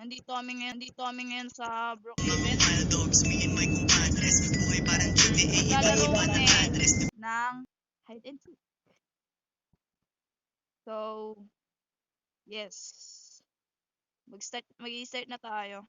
Nandito kami ngayon sa Brookhaven. Maglalaro kami ng hide and seek. So, yes. Mag-i-start na tayo.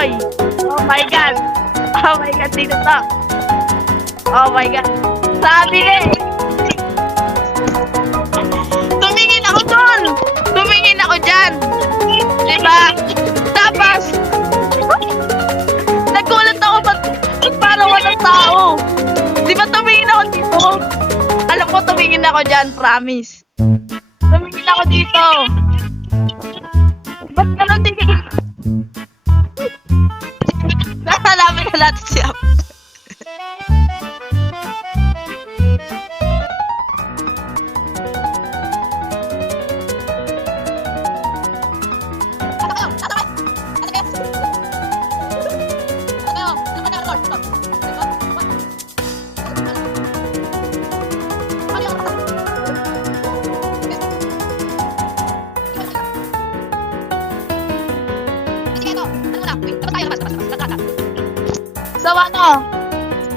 Oy! Oh my God! Oh my God, sino to? Oh my God! Sabi eh! Tumingin ako dun! Tumingin ako dyan! Diba? Tapos, nagulat ako ba't parang walang tao? Diba tumingin ako dito? Alam ko tumingin ako dyan, promise. Tumingin ako dito. Ba't gano'n tingin? Nasalamin na natin siya. So ano,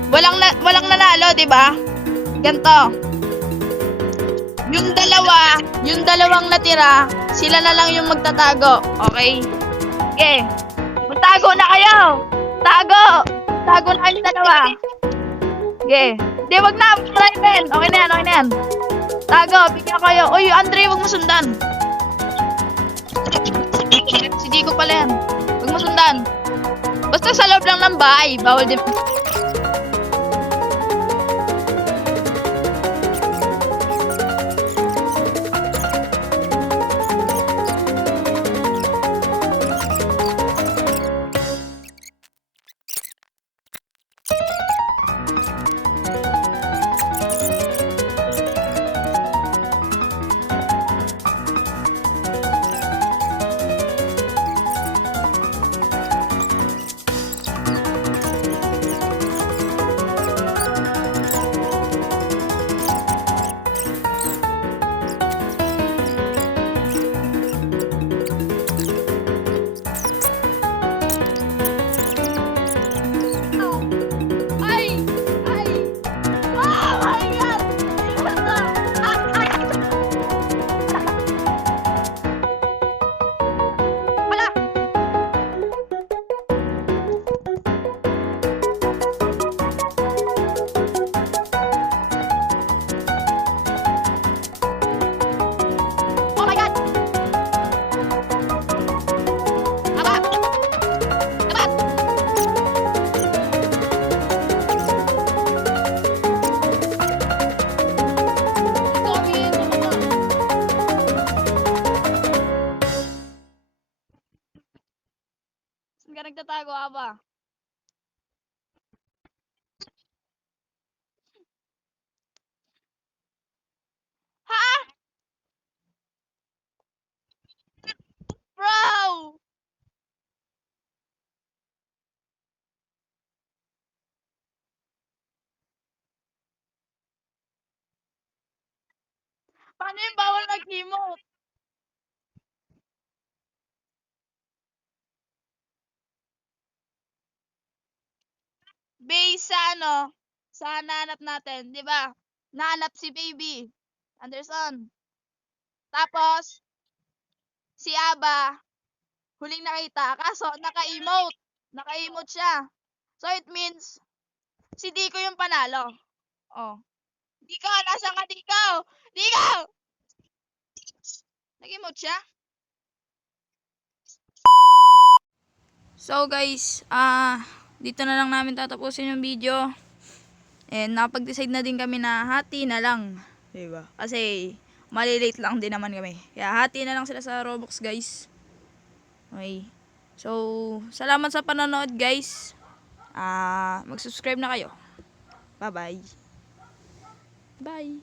walang nanalo, 'di ba? Ganto. Yung dalawang natira, sila na lang yung magtatago. Okay? Okay. Magtago na kayo. Tago na kayong dalawa. Okay. Di, wag na, Raven. Okay na yan. Tago, bigyan kayo. Uy, Andre, wag mo sundan. Si Digo pala yan. Wag mo sundan. Basta sa loob lang ng bahay, bawal din. ba? Ha? Bro! Paano yung bawal mag-emote? Base sa ano? Sa nahanap natin, di ba? Nahanap si Baby Anderson. Tapos, si Aba, huling nakita. Kaso, naka-emote. Naka-emote siya. So, it means, si Dico yung panalo. Oh. Dico, nasaan ka, Dico? Dico! Nag-emote siya? So, guys, dito na lang namin tatapusin yung video. And nakapag-decide na din kami na hati na lang. Diba? Kasi, malilate lang din naman kami. Kaya, hati na lang sila sa Roblox, guys. Okay. So, salamat sa panonood, guys. Mag-subscribe na kayo. Bye-bye. Bye.